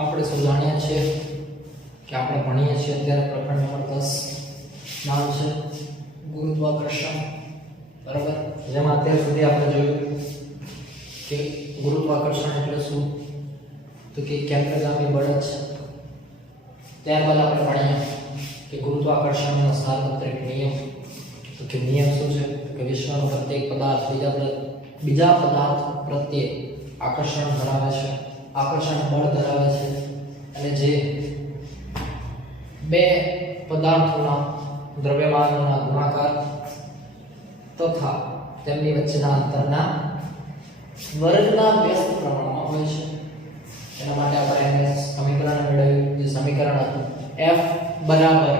આપણે સૌ જાણીએ છીએ કે આપણે ભણીએ છીએ અત્યારે પ્રકરણ નંબર 10 નામ છે ગુરુત્વાકર્ષણ, બરાબર? જેમાં અત્યાર સુધી આપણે જોયું કે ગુરુત્વાકર્ષણ એટલે શું, તો કે કેન્દ્રગામી બળ છે. ત્યારબાદ આપણે ભણીએ કે ગુરુત્વાકર્ષણનો સાર્વત્રિક નિયમ, તો કે નિયમ શું છે, કે વિશ્વનો પ્રત્યેક પદાર્થ બીજા પદાર્થ પ્રત્યે આકર્ષણ ધરાવે છે, આકર્ષણ બળ ધરાવે છે, અને જે બે પદાર્થોના દ્રવ્યમાનના ગુણાકાર તથા તેમની વચ્ચેના અંતરના વર્ગના વ્યસ્ત પ્રમાણમાં હોય છે. એના માટે આપણે સમીકરણ મેળવ્યું, જે સમીકરણ હતું F બરાબર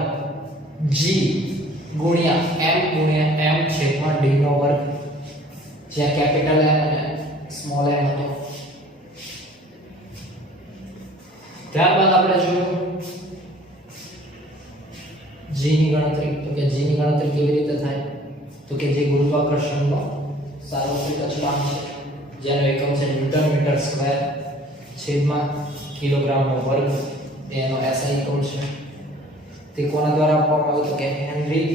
G ગુણ્યા M છેદમાં D નો વર્ગ, જ્યાં કેપિટલ M અને સ્મોલ m હતો. ત્યારબાદ આપણે જોયું G ની ગણતરી, તો કે G ની ગણતરી કેવી રીતે થાય, તો કે જે ગુરુત્વાકર્ષણનો સાર્વત્રિક અચળાંક છે, જેનો એકમ છે ન્યૂટન મીટર સ્ક્વેર છેદમાં કિલોગ્રામનો વર્ગ, એનો SI એકમ છે. તે કોના દ્વારા આપવામાં આવ્યું, તો કે હેનરી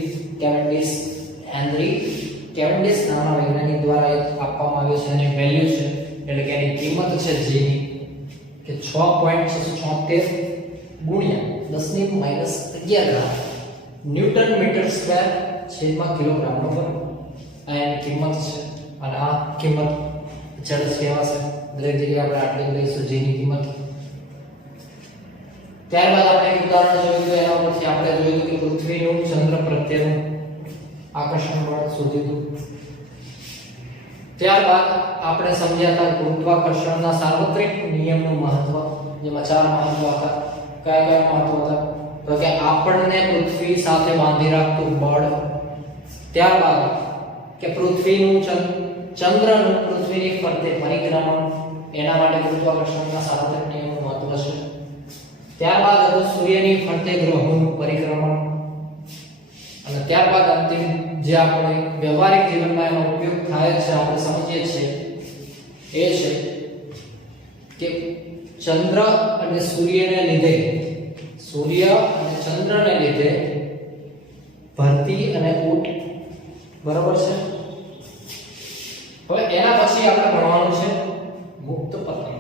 કેવેન્ડિશ નામના વૈજ્ઞાનિક દ્વારા આપવામાં આવ્યું છે. અને વેલ્યુ છે એટલે કે એની કિંમત છે G ની કે 6.676 ગુણ્યા 10 ની -11 ગ્રામ ન્યૂટન મીટર સ્ક્વેર છેદમાં કિલોગ્રામનો વર્ગ. આ એની કિંમત છે, અને આ કિંમત જડ કહેવાશે. દરેક જગ્યાએ આપણે આટલી લઈશું G ની કિંમત. ત્યારબાદ આપણે એક ઉદાહરણ જોયું, એના પરથી આપણે જોયું કે પૃથ્વીનું ચંદ્ર પ્રત્યેનું આકર્ષણ બળ શોધ્યું. ત્યારબાદ આપણે સમજ્યા હતા ગુરુત્વાકર્ષણના સાર્વત્રિક નિયમનું મહત્વ, જેમાં 4 મહત્વ હતા. કયા મહત્વ હતા, તો કે આપણને પૃથ્વી સાથે બાંધી રાખતું બળ, ત્યારબાદ કે પૃથ્વીનું ચંદ્રનું પૃથ્વીની ફરતે પરિક્રમણ, એના માટે ગુરુત્વાકર્ષણના સાર્વત્રિક નિયમનું મહત્વ છે. ત્યારબાદ હતું સૂર્યની ફરતે ગ્રહોનું પરિક્રમણ, અને ત્યારબાદ અંતિમ જે આપણે વ્યવહારિક જીવનમાં એનો ઉપયોગ થાય છે, આપણે સમજીએ છીએ એ છે કે ચંદ્ર અને સૂર્યને લીધે, સૂર્ય અને ચંદ્રને લીધે ભરતી અને ઊંટ, બરાબર છે. હવે એના પછી આપણે ભણવાનું છે મુક્ત પતન.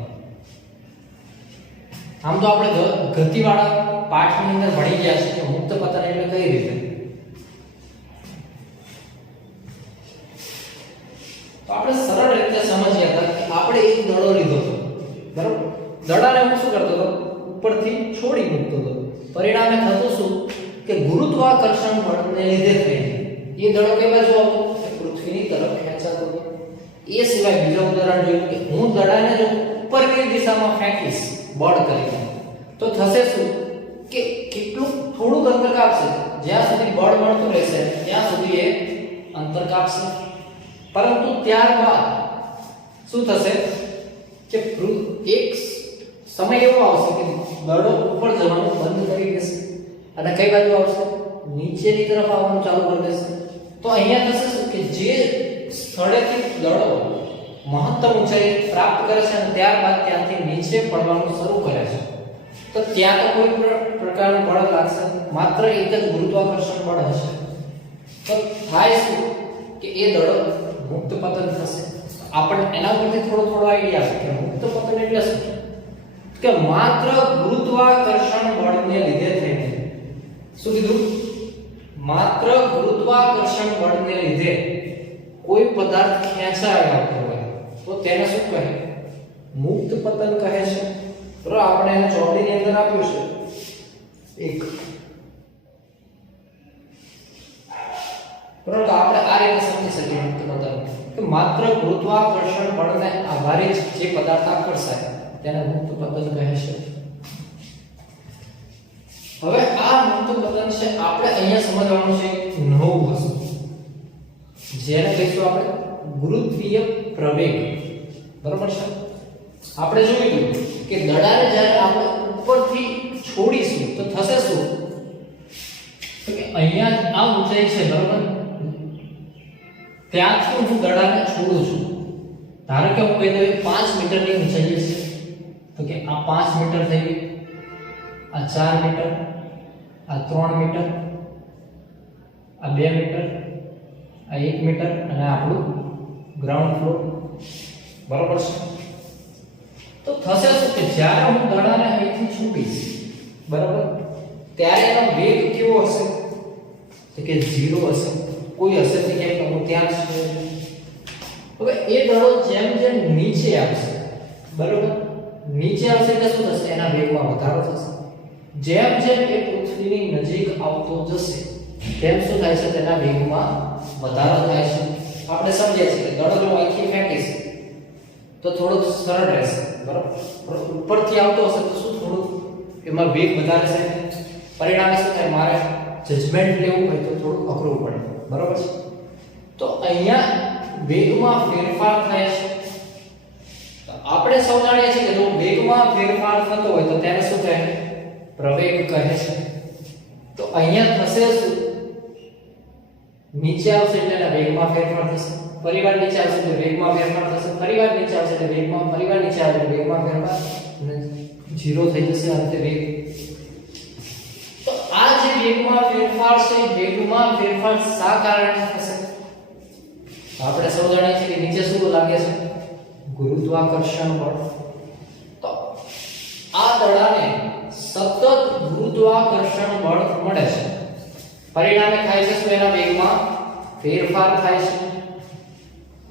આમ તો આપણે ગતિવાળા પાઠની અંદર ભણી ગયા છે કે મુક્ત પતન એટલે કઈ રીતે. તો આપણે સરળ રીતે સમજીએ હતા કે આપણે એક દડો લીધો હતો, બરાબર? દડાને હું શું કરતો હતો, ઉપરથી છોડી મૂકતો હતો. પરિણામે થતું શું કે ગુરુત્વાકર્ષણ બળને લીધે થઈને એ દડો કઈ બાજુ આવતો, પૃથ્વીની તરફ ખેંચાતો હતો. એ સિવાય બીજું ઉદાહરણ જોયું કે હું દડાને જો ઉપરની દિશામાં ફેંકીશ બળ કરીને, તો થશે શું કે કેટલું થોડુંક અંતર કાપશે, જ્યાં સુધી બળ મળતું રહેશે ત્યાં સુધી એ અંતર કાપશે. પરંતુ ત્યારબાદ શું થશે કે એક સમય એવો આવશે કે દડો ઉપર જવાનું બંધ કરી દેશે, અને કઈ બાજુ આવશે, નીચેની તરફ આવવાનું ચાલુ કરી દેશે. તો અહીંયા થશે શું કે જે સ્થળેથી દડો મહત્તમ ઊંચાઈ પ્રાપ્ત કરે છે અને ત્યારબાદ ત્યાંથી નીચે પડવાનું શરૂ કરે છે, તો ત્યાં તો કોઈ પ્રકારનું બળ લાગશે, માત્ર એક જ ગુરુત્વાકર્ષણ બળ હશે. તો થાય શું કે એ દડો મુક્ત પતન થશે. આપણને એના પરથી થોડો આઈડિયા છે કે મુક્ત પતન એટલે શું, કે માત્ર ગુરુત્વાકર્ષણ બળને લીધે થઈને, શું કીધું, માત્ર ગુરુત્વાકર્ષણ બળને લીધે કોઈ પદાર્થ ખેંચાઈ આવતો હોય તો તેને શું કહે, મુક્ત પતન કહે છે. બરાબર? આપણે એને ચોપડીની અંદર આપ્યું છે એક, બરાબર? આપણે આ રીતે સમજી શકીએ મુક્ત પતન કે માત્ર ગુરુત્વાકર્ષણ બળને આધારે જે પદાર્થ આકર્ષાય તેને મુક્ત પતન કહે છે. હવે આ મુક્ત પતન છે આપણે અહીંયા સમજવાનું છે નવું વસ્તુ, જેને કહીશું આપણે ગુરુત્વીય પ્રવેગ, બરાબર છે? આપણે જોયું કે દડાને જ્યારે આપણે ઉપરથી છોડીશું તો થશે શું, તો કે અહીંયા આ ઊંચાઈ છે, બરાબર? ત્યાંથી હું દડાને છોડું છું, ધારો કે હું કહી દઉં 5 મીટરની ઊંચાઈએ છે, તો કે આ 5 મીટર થઈ ગયું, આ 4 મીટર, આ 3 મીટર, આ 2 મીટર, આ 1 મીટર અને આપણું ગ્રાઉન્ડ ફ્લોર. બરોબર છે. તો થશે શું કે જ્યારે હું દડાને અહીંથી છૂટીશ, બરાબર, ત્યારે એનો વેગ કેવો હશે? તો કે 0 હશે. કોઈ હશે તો કે હું ત્યાં જ છું. હવે એ દડો જેમ જેમ નીચે આવશે, બરાબર, નીચે આવશે એટલે શું થશે? એના વેગમાં વધારો થશે. જેમ જેમ એ પૃથ્વીની નજીક આવતો જશે તેમ શું થાય છે? તેના વેગમાં વધારો થાય છે. આપણે સમજીએ છીએ કે દડો જો અહીંથી ફેંકીશ તો થોડુંક સરળ રહેશે, બરાબર, ઉપરથી આવતો હશે તો શું થોડુંક એમાં વેગ વધારે છે. પરિણામે શું થાય? મારે જજમેન્ટ લેવું હોય તો થોડું અઘરું પડે. બરાબર છે. તો અહીંયા વેગમાં ફેરફાર થાય છે. તો આપણે સૌ જાણીએ છીએ કે જો વેગમાં ફેરફાર થતો હોય તો તેને શું કહે? પ્રવેગ કહે છે. તો અહીંયા થશે શું? નીચે આવશે એટલે એના વેગમાં ફેરફાર થશે. પરિવાર નીચે આવશે એટલે વેગમાં ફેરફાર થશે. પરિવાર નીચે આવશે એટલે વેગમાં, પરિવાર નીચે આવે એટલે વેગમાં ફેરફાર અને 0 થઈ જશે અંતે વેગ. તો આ જે વેગમાં ફેરફાર છે, વેગમાં ફેરફાર શા કારણે થશે? આપણે સૌ જાણીએ છીએ કે નીચે શું લાગે છે? ગુરુત્વાકર્ષણ બળ. તો આ દડાને સતત ગુરુત્વાકર્ષણ બળ મળે છે. પરિણામે થાય છે શું? એના વેગમાં ફેરફાર થાય છે.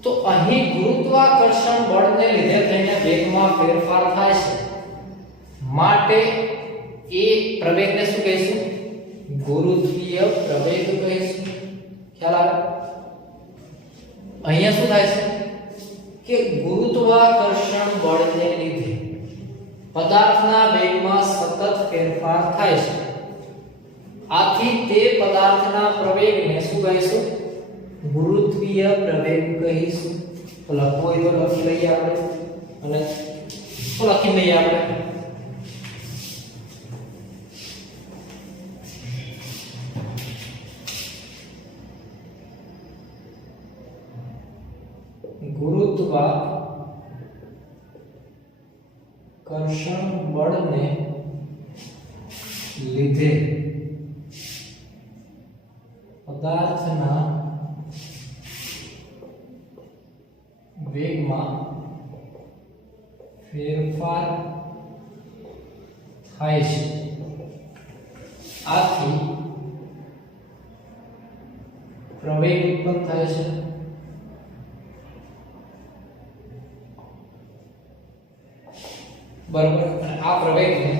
તો અહીં ગુરુત્વાકર્ષણ બળને લીધે તેને વેગમાં ફેરફાર થાય છે. માટે એ પ્રવેગને શું કહીશું? ગુરુત્વીય પ્રવેગ કહીશું. ખ્યાલ આવે? અહીંયા શું થાય છે કે ગુરુત્વાકર્ષણ બળને લીધે પદાર્થના વેગમાં સતત ફેરફાર થાય છે. આથી તે પદાર્થના પ્રવેગને શું કહીશું? ગુરુત્વીય પ્રવેગ કહીશું. તો લખવો હોય તો લખી લઈએ આપણે અને લખી લઈએ આપણે. ગુરુત્વાકર્ષણ બળને લીધે પદાર્થના વેગમાં ફેરફાર થાય છે. આથી પ્રવેગ ઉત્પન્ન થાય છે. બરાબર. અને આ પ્રવેગને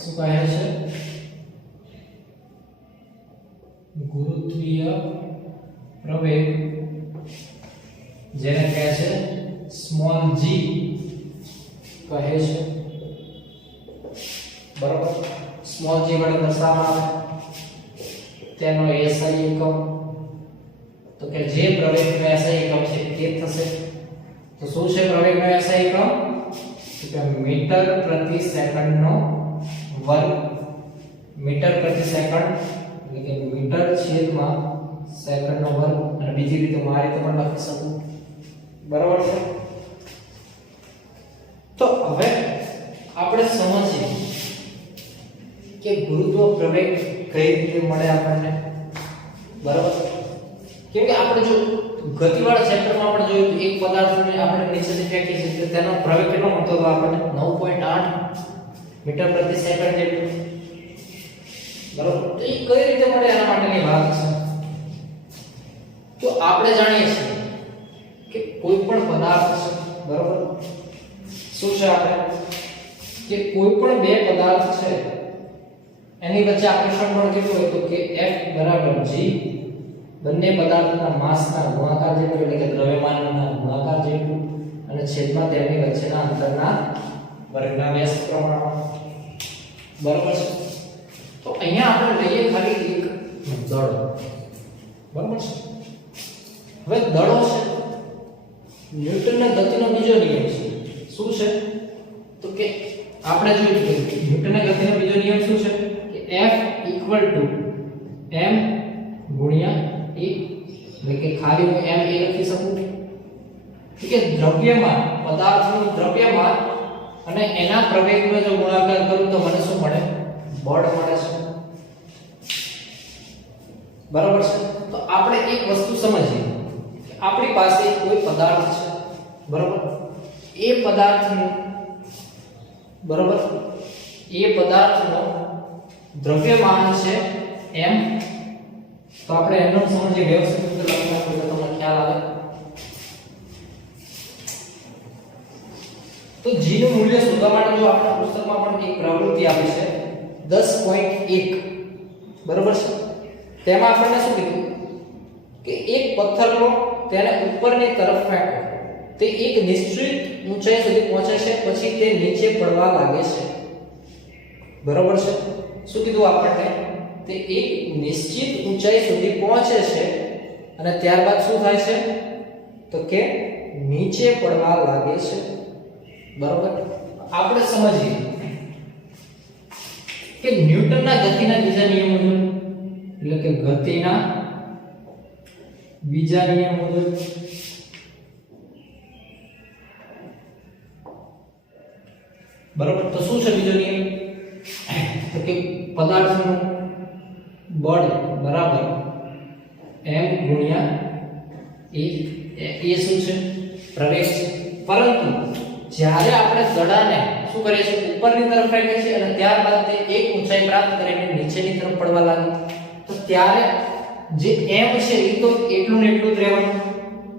શું કહે છે? ગુરુત્વીય પ્રવેગ, જેને કહે છે સ્મોલ g કહે છે. બરાબર. સ્મોલ g વડે દર્શાવવામાં આવે તેનો SI એકમ. તો કે જે પ્રવેગનો SI એકમ છે તે થશે. તો શું છે પ્રવેગનો SI એકમ? તો કે મીટર પ્રતિ સેકન્ડનો વર્ગ. મીટર પ્રતિ સેકન્ડ એટલે કે મીટર છેદમાં સેકન્ડનો વર્ગ. અને બીજી રીતે હું આ રીતે પણ લખી શકું. બરાબર છે. તો હવે આપણે સમજીએ કે ગુરુત્વ પ્રવેગ કઈ રીતે મળે આપણને. બરાબર. કેમ કે આપણે જો ગતિવાળા ચેપ્ટરમાં આપણે જોયું એક પદાર્થને આપણે નીચેથી ફેંકીએ છીએ તો તેનો પ્રવેગ કેટલો મળતો હતો આપણને? 9.8 મીટર પ્રતિ સેકન્ડ જેટલું. બરાબર. તો એ કઈ રીતે મળે એના માટેની વાત છે. તો આપણે જાણીએ છીએ કે કોઈ પણ પદાર્થ છે, બરાબર, શું છે આપણે કે કોઈ પણ બે પદાર્થ છે એની વચ્ચે આકર્ષણ બળ કેટલું હોય? તો કે F બરાબર G, બંને પદાર્થના માસના ગુણાકાર જેટલું એટલે કે દ્રવ્યમાનના ગુણાકાર જેટલું અને છેદમાં તેમની વચ્ચેના અંતરના વર્ગના વ્યાસ પ્રમાણમાં. બરાબર છે. તો અહીંયા આપણે લઈએ ખાલી એક દડો. બરાબર છે. હવે દડો છે ન્યૂટનના ગતિનો બીજો નિયમ છે. શું છે? તો કે આપણે જોયું કે ન્યૂટનના ગતિનો બીજો નિયમ શું છે કે F = m * a, એટલે કે ખાલી હું m a લખી શકું કે દ્રવ્યમાન પદાર્થનું દ્રવ્યમાન અને એના પ્રવેગનો જો ગુણાકાર કરું તો મને શું મળે? બળ મળે છે. બરાબર છે. તો આપણે એક વસ્તુ સમજીએ કે આપણી પાસે કોઈ પદાર્થ છે, બરાબર? એ પદાર્થનું બરાબર એ પદાર્થનો દ્રવ્યમાન છે m. તો આપણે એનો સમજીએ, વ્યવસ્થિત રીતે લખી નાખો તો તમને ખ્યાલ આવે. તો g નું મૂલ્ય શોધવા માટે જો આપણા પુસ્તકમાં પણ એક પ્રવૃત્તિ આપી છે 10.1, બરાબર છે. તેમાં આપણને શું કીધું કે એક પથ્થર લો, તેને ઉપરની તરફ ફેંકો, તે એક નિશ્ચિત ઊંચાઈ સુધી પહોંચે છે, પછી તે નીચે પડવા લાગે છે. બરાબર છે. શું કીધું આપણને? તે એક નિશ્ચિત ઊંચાઈ સુધી પહોંચે છે અને ત્યારબાદ શું થાય છે? તો કે નીચે પડવા લાગે છે. બરાબર. આપણે સમજીએ કે ન્યૂટનના ગતિના બીજા નિયમ મુજબ, એટલે કે ગતિના બીજા નિયમ મુજબ બરાબર. તો શું છે બીજો નિયમ? તો કે પદાર્થનું બળ બરાબર m ગુણ્યા એ શું છે? પ્રવેગ છે. પરંતુ જ્યારે આપણે દડાને શું કરીએ છીએ? ઉપરની તરફ ફેંકીએ છીએ અને ત્યારબાદ તે એક ઊંચાઈ પ્રાપ્ત કરીને નીચેની તરફ પડવા લાગે, તો ત્યારે જે m છે એ તો એટલું ને એટલું જ રહેવાનું.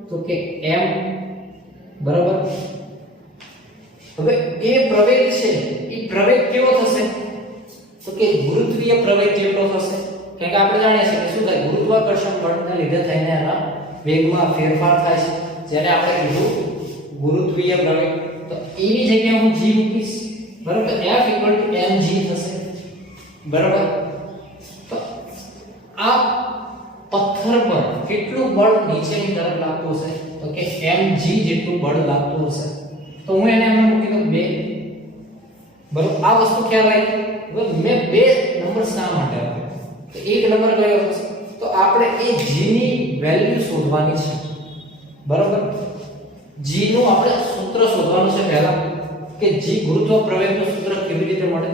તો કે m બરાબર. હવે એ પ્રવેગ છે, એ પ્રવેગ કેવો થશે? તો કે ગુરુત્વીય પ્રવેગ જેટલો થશે. કારણ કે આપણે જાણીએ છીએ કે શું થાય? ગુરુત્વાકર્ષણ બળને લીધે થઈને એના વેગમાં ફેરફાર થાય છે, જેને આપણે કીધું ગુરુત્વીય પ્રવેગ. તો એની જગ્યાએ હું g મૂકીશ, બરાબર. F mg થશે, બરાબર. તો આ પથ્થર પર કેટલું બળ નીચેની તરફ લાગતું હશે? તો કે mg જેટલું બળ લાગતું હશે. તો હું એને એમને મૂકી દઉં 2, બરાબર. આ વસ્તુ ખ્યાલ આવી. હવે મેં 2 નંબર શા માટે આપ્યો? તો એક નંબર કયો હશે? તો આપણે એ g ની વેલ્યુ શોધવાની છે, બરાબર. g નું આપણે સૂત્ર શોધવાનું છે પહેલા, કે g ગુરુત્વ પ્રવેગનું સૂત્ર કેવી રીતે મળે,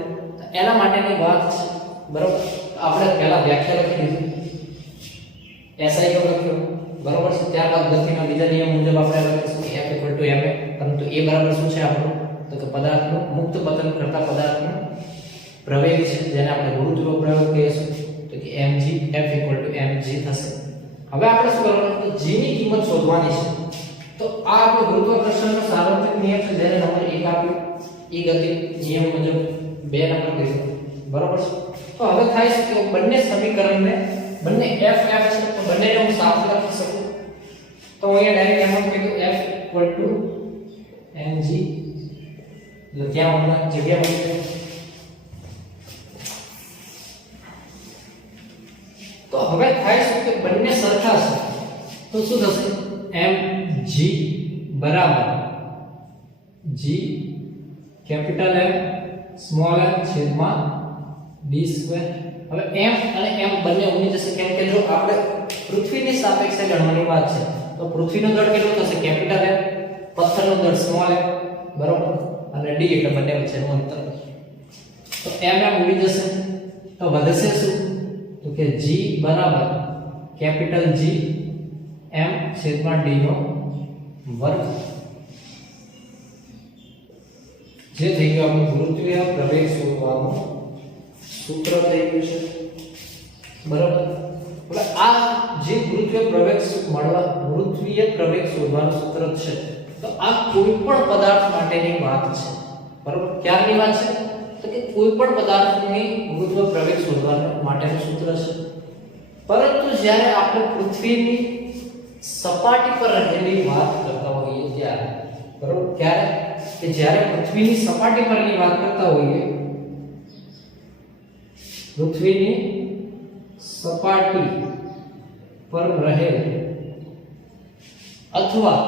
એના માટેની વાત છે, બરાબર. આપણે પહેલા વ્યાખ્યા લખી દીધી, SI નો લખ્યો, બરાબર છે. ત્યારબાદ ગતિના બીજા નિયમ મુજબ આપણે લખીશું F ma, પરંતુ એ બરાબર શું છે આપણું? તો કે પદાર્થનું મુક્ત પતન કરતા પદાર્થનું પ્રવેગ છે, જેને આપણે ગુરુત્વ પ્રવેગ કહીશું. તો કે mg F mg થશે. હવે આપણે શું કરવાનું? તો g ની કિંમત શોધવાની છે. તો આ આપણો ગુરુત્વાકર્ષણનો સાર્વત્રિક નિયમ છે, જેને નંબર 1 આપ્યો. એ ગતિ નિયમ મુજબ 2 નંબર દીધો, બરાબર છે. તો હવે થાય છે કે બંને સમીકરણને, બંને f f છે, તો બંનેને હું સાથે લખી શકું. તો અહીંયા ડાયરેક્ટ એમ કીધું F mg, એટલે ત્યાં મને જગ્યા મળી જાય. તો હવે થાય છે કે બંને સરખા છે, તો શું થશે? mg બરાબર g capital M small m છેદમાં d સ્ક્વેર. હવે m અને m બંને ઉડી જશે, કેમ કે જો આપણે પૃથ્વીની સાપેક્ષે ગણવાની વાત છે, તો પૃથ્વીનો દળ કેટલો થશે? કેપિટલ M, પથ્થરનો દળ સ્મોલ m, બરાબર. અને d એટલે બંને વચ્ચેનું અંતર. તો m ઉડી જશે, તો વધશે શું? તો કે g બરાબર કેપિટલ G m છેદમાં d નો વર્ગ, જે થઈ ગયું આપણું ગુરુત્વીય પ્રવેગ શોધવાનું સૂત્ર થઈ ગયું છે, બરાબર. એટલે આ જે ગુરુત્વીય પ્રવેગ શોધવાનું સૂત્ર છે, તો આ કોઈ પણ પદાર્થ માટેની વાત છે, બરાબર. ક્યારની વાત છે? તો કે કોઈ પણ પદાર્થની ગુરુત્વ પ્રવેગ શોધવા માટેનું સૂત્ર છે. પરંતુ જ્યારે આપણે પૃથ્વીની સપાટી પર રહેલી વાત કરતા હોઈએ ત્યારે, બરાબર, ક્યારે? કે જ્યારે પૃથ્વીની સપાટી પરની વાત કરતા હોઈએ, પૃથ્વીની સપાટી પર રહેલ અથવા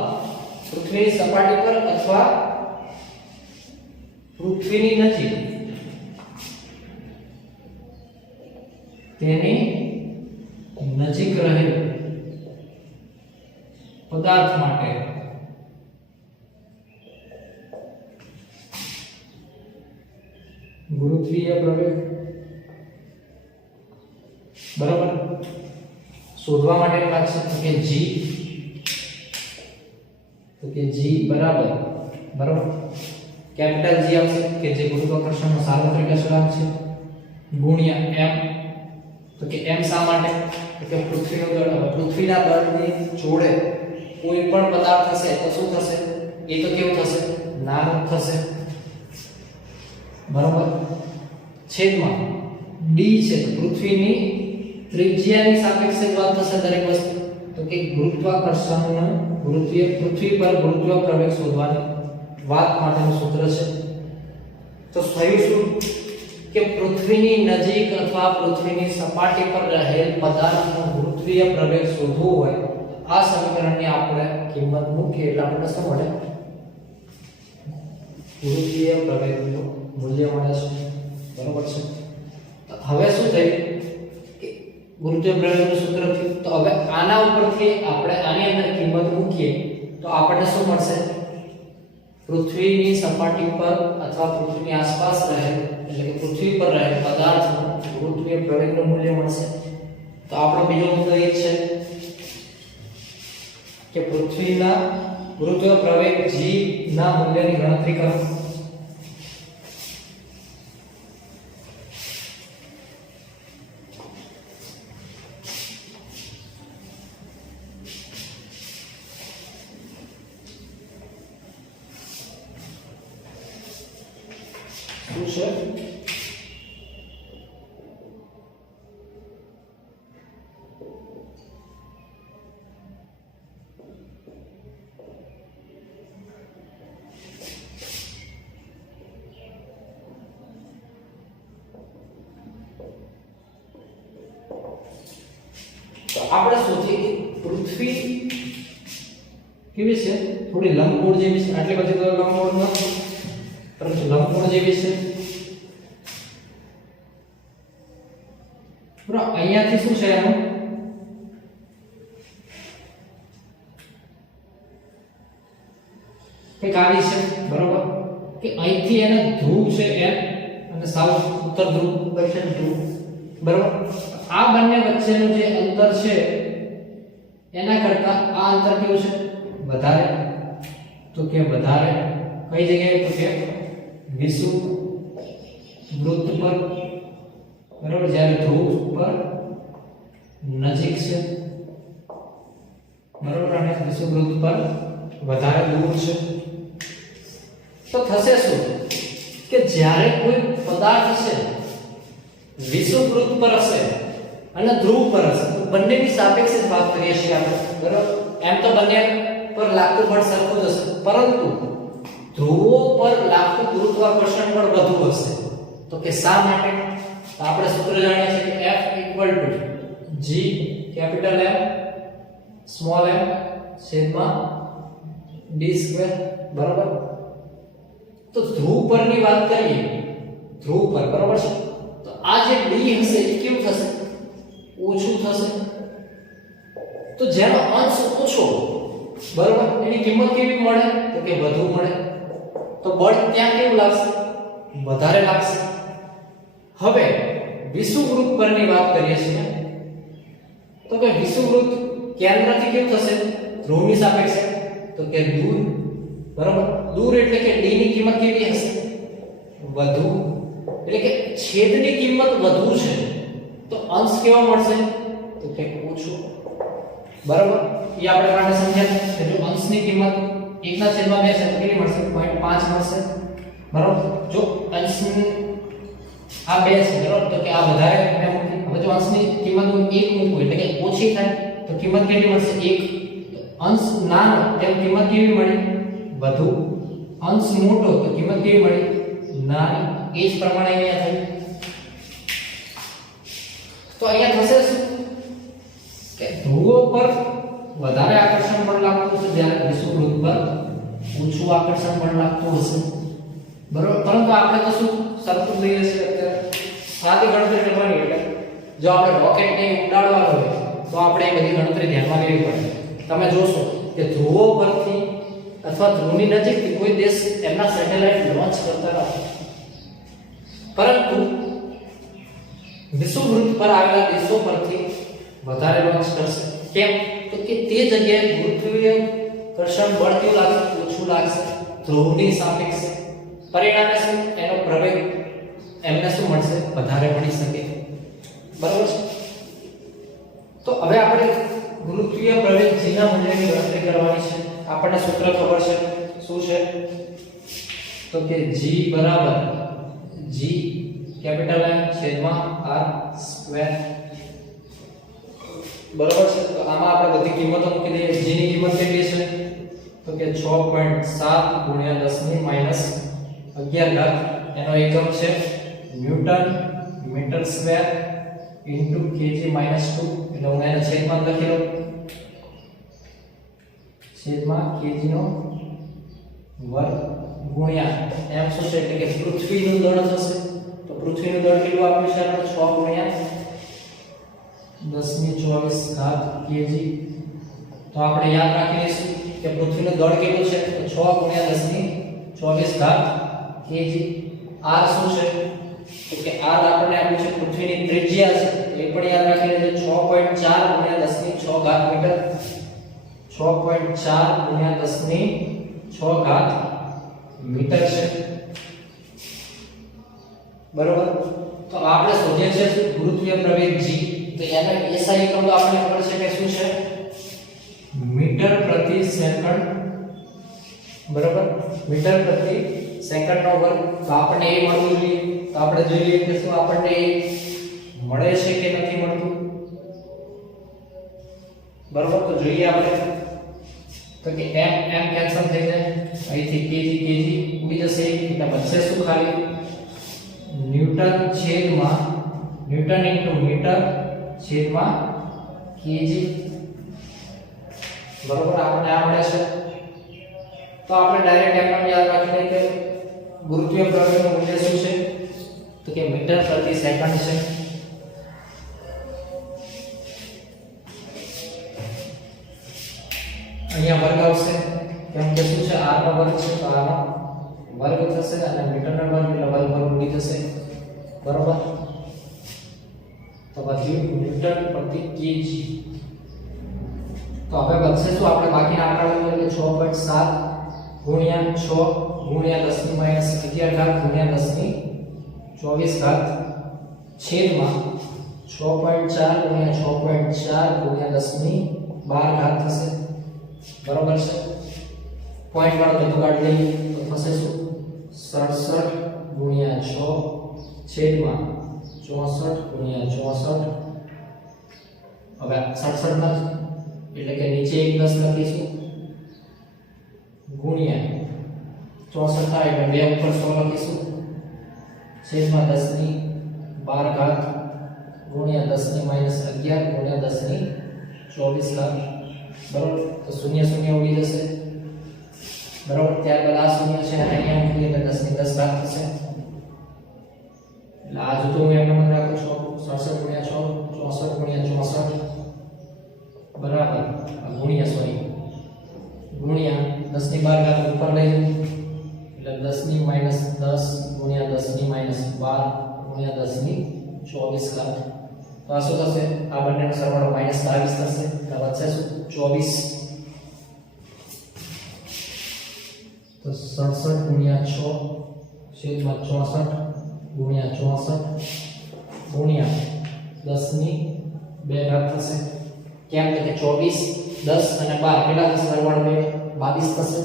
પૃથ્વીની સપાટી પર અથવા પૃથ્વીની નજીક તેની નજીક રહેલ પદાર્થ માટે ગુરુત્વીય પ્રવેગ બરાબર શોધવા માટેની વાત છે તો કે g બરાબર કેપિટલ G આવશે કે જે ગુરુત્વાકર્ષણનો સાર્વત્રિક અચળાંક છે ગુણ્યા m તો કે m શા માટે તો કે પૃથ્વીનો દળ હવે પૃથ્વીના દળની જોડે કોઈ પણ પદાર્થ હશે તો શું થશે એ તો કેવું થશે નાનું થશે બરાબર છેદમાં d છે તો પૃથ્વીની ત્રિજ્યાની સાપેક્ષે જ વાત થશે દરેક વસ્તુ તો કે ગુરુત્વાકર્ષણનો પૃથ્વી પર ગુરુત્વ પ્રવેગ શોધવાની વાત માટેનું સૂત્ર છે તો થયું શું કે પૃથ્વીની નજીક અથવા પૃથ્વીની સપાટી પર રહેલ પદાર્થનો ગુરુત્વીય પ્રવેગ શોધવો હોય આ સમીકરણની આપણે કિંમત મૂકીએ એટલે આપણને શું મળે ગુરુત્વીય પ્રવેગનું મૂલ્ય મળે છે બરોબર છે તો હવે શું થયું કે ગુરુત્વીય પ્રવેગનું સૂત્ર થયું તો હવે આના ઉપરથી આપણે આની અંદર કિંમત મૂકીએ તો આપણને શું મળશે પૃથ્વીની સપાટી પર અથવા પૃથ્વીની આસપાસ રહેલ એટલે કે પૃથ્વી પર રહેલ પદાર્થનું ગુરુત્વીય પ્રવેગનું મૂલ્ય મળશે તો આપણો બીજો મુદ્દો એ છે કે પૃથ્વીના ગુરુત્વીય પ્રવેગ g ના મૂલ્યની ગણતરી કરો શું છે તો આપણે શોધીએ કે પૃથ્વી કેવી છે થોડી લંબગોળ જેવી છે આટલી બધી તો લંબગોળ નથી પરંતુ લંબગોળ જેવી છે બરાબર અહીંયાથી શું છે એનું એક આવી છે બરાબર કે અહીંથી એને ધ્રુવ છે એમ અને સાઉથ ઉત્તર ધ્રુવ દક્ષિણ ધ્રુવ બરાબર આ બંને વચ્ચેનું જે અંતર છે એના કરતા આ અંતર કેવું છે વધારે તો કે વધારે કઈ જગ્યાએ તો કે વિષુવવૃત્ત પર બરાબર જ્યારે ધ્રુવ પર નજીક છે બરાબર અને વિષુવવૃત્ત પર વધારે દૂર છે તો થશે શું કે જ્યારે કોઈ પદાર્થ છે વિષુવવૃત્ત પર હશે અને ધ્રુવ પર હશે તો બંનેની સાપેક્ષે વાત કરીએ છીએ આપણે બરાબર એમ તો બંને પર લાગતું બળ સરખું જ હશે પરંતુ ધ્રુવો પર લાગતું ગુરુત્વાકર્ષણ બળ વધુ હશે તો કે શા માટે તો આપણે સૂત્ર જાણીએ છીએ કે F g capital M small m છેદમાં d સ્ક્વેર બરાબર તો ધ્રુવ પરની વાત કરીએ ધ્રુવ પર બરાબર છે તો આ જે d હશે એ કેવું થશે ઓછું થશે તો જેનો અંશ ઓછો બરાબર એની કિંમત કેવી મળે તો કે વધુ મળે તો બળ ત્યાં કેવું લાગશે વધારે લાગશે હવે વિષુવવૃત્ત પરની વાત કરીએ છીએ તો કે વિષુવવૃત્ત કેન્દ્રથી કેવું થશે ધ્રુવની સાપેક્ષે તો કે દૂર બરાબર દૂર એટલે કે d ની કિંમત કેવી હશે વધુ એટલે કે છેદની કિંમત વધુ છે તો અંશ કેવો મળશે તો કે ઓછો બરાબર એ આપણે માટે સમજ્યા કે જો અંશની કિંમત 1/2 છે તો કેટલી મળશે 0.5 મળશે બરાબર જો અંશ આ 2 છે બરાબર તો કે આ વધારે મેં મૂકી હવે જો અંશની કિંમત હું 1 મૂકું એટલે કે ઓછી થાય તો કિંમત કેટલી મળશે 1 તો અંશ નાનો તેમ કિંમત કેવી મળી વધુ અંશ મોટો તો કિંમત કેવી મળી નાની એ જ પ્રમાણે અહીંયા થયું તો અહીંયા થશે શું કે ધ્રુવો પર વધારે આકર્ષણ બળ લાગતું હશે જ્યારે વિષુવવૃત્ત પર ઓછું આકર્ષણ બળ લાગતું હશે બરોબર પરંતુ આપણે તો શું સરખું લઈએ છીએ અત્યારે સાદી ગણતરી કરવાની એટલે જો આપણે રોકેટને ઉડાડવાનું હોય તો આપણે એ બધી ગણતરી ધ્યાનમાં લેવી પડે તમે જોશો કે ધ્રુવો પરથી અથવા ધ્રુવની નજીકથી કોઈ દેશ એમના સેટેલાઇટ લોન્ચ કરતા નથી પરંતુ વિષુવવૃત્ત પર આવેલા દેશો પરથી વધારે લોન્ચ કરશે. કેમ? તો કે તે જગ્યાએ ગુરુત્વીય કર્ષણ બળ કેવું લાગશે? ઓછું લાગશે ધ્રુવની સાપેક્ષે. પરિણામે શું? એનો પ્રવેગ એમને શું મળશે? વધારે મળી શકે. બરાબર છે? તો હવે આપણે ગુરુત્વીય પ્રવેગ g ના મૂલ્યની ગણતરી કરવાની છે. આપણને સૂત્ર ખબર છે. શું છે? તો કે g બરાબર g કેપિટલ M છેદમાં r સ્ક્વેર. બરાબર છે? તો આમાં આપણે બધી કિંમતો મૂકી દઈએ. g ની કિંમત કેટલી છે? તો કે 6.7 ગુણ્યા 10 ની માઈનસ 11 ઘાત. એનો એકમ છે newton metre square into kg minus 2. એટલે હું એને છેદમાં લખી લઉં. છેદમાં kg નો વર્ગ ગુણ્યા m શું છે? એટલે કે પૃથ્વીનું દળ થશે. તો પૃથ્વીનું દળ કેટલું આપ્યું છે? આપણે 6 ગુણ્યા 10 ની 24 ઘાત kg. તો આપણે યાદ રાખી લઈશું કે પૃથ્વીનું દળ કેટલું છે? તો 6 ગુણ્યા 10 ની 24 ઘાત kg. r શું છે? તો કે r આપણને આપ્યું છે પૃથ્વીની ત્રિજ્યા છે. તો એ પણ યાદ રાખી લેજો. 6.4 ગુણ્યા 10 ની 6 ઘાત મીટર. 6.4 ગુણ્યા 10 ની 6 ઘાત મીટર છે. બરોબર? તો આપણે શોધીએ છે ગુરુત્વીય પ્રવેગ g. તો એનો SI એકમ તો આપણને ખબર છે કે શું છે? મીટર પ્રતિ સેકન્ડ. બરોબર? મીટર પ્રતિ સેકન્ડ નો વર્ગ. તો આપણને એ મળવું જોઈએ. તો આપણે જોઈએ કે શું આપણને મળે છે કે નથી મળતું. બરોબર? તો જોઈએ આપણે. તો કે m કેન્સલ થઈ જાય. અહીંથી kg ઉડી જશે. એટલે બચશે શું? ખાલી ન્યૂટન છેદમાં ન્યૂટન ઇન્ટુ મીટર છેદમાં kg. બરોબર? આપણને આ મળે છે. તો આપણે ડાયરેક્ટ એમને યાદ રાખીને કે ગુરુત્વીય પ્રવેગનું મૂલ્ય શું છે? તો કે મીટર પ્રતિ સેકન્ડ છે. અહીંયા વર્ગ આવશે કેમ કે શું છે? r નો વર્ગ છે. તો r નો વર્ગ થશે અને મીટરનો વર્ગ એટલે વર્ગ ઉડી જશે. બરોબર? તો વધ્યું ન્યૂટન પ્રતિ kg. તો હવે બચશે શું? આપણે બાકીના આંકડા લઈએ એટલે 6.7 ગુણ્યા 6 ગુણ્યા 10 ની માઈનસ 11 ઘાત ગુણ્યા 10 ની 24 ઘાત છેદમાં 6.4 ગુણ્યા 6.4 ગુણ્યા 10 ની 12 ઘાત થશે. બરોબર છે? પોઈન્ટ વાળો બધું કાઢી લઈએ તો થશે શું? 67 ગુણ્યા 6 છેદમાં 64 ગુણ્યા 64. હવે 67 માં એટલે કે નીચે એક 10 લખીશું ગુણ્યા 64 થાય એટલે 2 ઉપર 100 લખીશું છેદમાં 10 ની 12 ઘાત ગુણ્યા 10 ની માઈનસ 11 ગુણ્યા 10 ની 24 ઘાત. બરોબર? તો શૂન્ય શૂન્ય ઉડી જશે. બરોબર? ત્યારબાદ આ શૂન્ય છે અને અહીંયા મૂકીએ તો 10 ની 10 ઘાત થશે. એટલે આ જો તો હું એમને મને રાખું છું 67 ગુણ્યા 6 64 ગુણ્યા 64 બરાબર ગુણ્યા ગુણ્યા 10 ની 12 ઘાત ઉપર લઈ એટલે 10 ની માઈનસ 10 ગુણ્યા 10 ની માઈનસ 12 ગુણ્યા 10 ની 24 ઘાત. તો આ શું થશે? આ બંનેનો સરવાળો માઈનસ 22 થશે. એટલે વચ્ચે શું? 24. તો 67 ગુણ્યા 6 છેદમાં 64 ગુણ્યા 64 ગુણ્યા 10 ની 2 ઘાત થશે. કેમ કે 24 10 અને 12 કેટલા થશે? સરવાળો 22 થશે.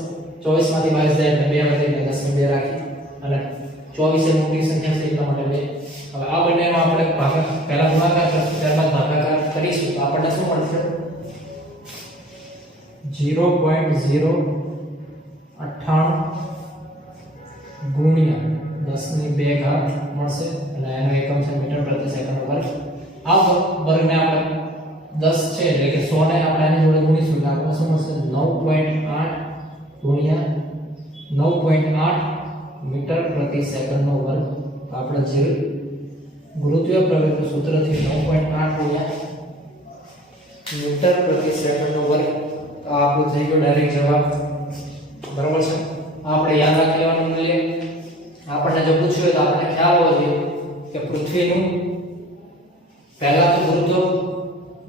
24 માંથી 22 જાય એટલે 2 વધે એટલે 10 ની 2 રાખી અને 24 એ મોટી સંખ્યા છે એટલા માટે 2. હવે આ બંનેનો આપણે પહેલા ગુણાકાર કરીશું ત્યારબાદ ભાગાકાર કરીશું તો આપણને શું મળશે? 0.098 ગુણ્યા 10 ની 2 ઘાત મળશે અને એનો એકમ છે મીટર પ્રતિ સેકન્ડ વર્ગ. આ વર્ગને આપણે 10 છે એટલે કે 100 ને આપણે આની જોડે ગુણીશું એટલે આપણને શું મળશે? 9.8 ગુણ્યા 9.8 મીટર પ્રતિ સેકન્ડ નો વર્ગ. આપણે જે ગુરુત્વીય પ્રવેગનું સૂત્રથી 9.8 ગુણ્યા મીટર પ્રતિ સેકન્ડ નો વર્ગ. આ આપણો થઈ ગયો ડાયરેક્ટ જવાબ. બરાબર છે? આપણે યાદ રાખી લેવાનું મૂલ્ય આપણને જો પૂછ્યું હોય તો આપણને ખ્યાલ હોવો જોઈએ કે પૃથ્વીનું પહેલા તો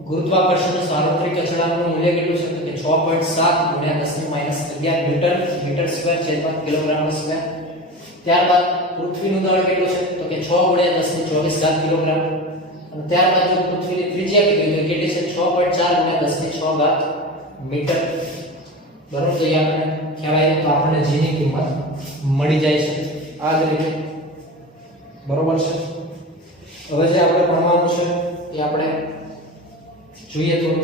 ગુરુત્વાકર્ષણનું સાર્વત્રિક અચળાંકનું મૂલ્ય કેટલું છે? તો કે 6.7 ગુણ્યા 10 ની -11 મીટર સ્ક્વેર છેદમાં કિલોગ્રામ સ્ક્વેર. ત્યારબાદ પૃથ્વીનું દળ કેટલું છે? તો કે 6 ગુણ્યા 10 ની 24 કિલોગ્રામ. અને ત્યારબાદ જો પૃથ્વીની ત્રિજ્યા કેટલી છે? 6.4 ગુણ્યા 10 ની 6 મીટર. બરોબર, તો એ આપણે ખ્યાલ આવે તો આપણને g ની કિંમત મળી જાય છે આ જ રીતે. બરોબર છે. હવે જે આપણે ભણવાનું છે એ આપણે જોઈએ થોડું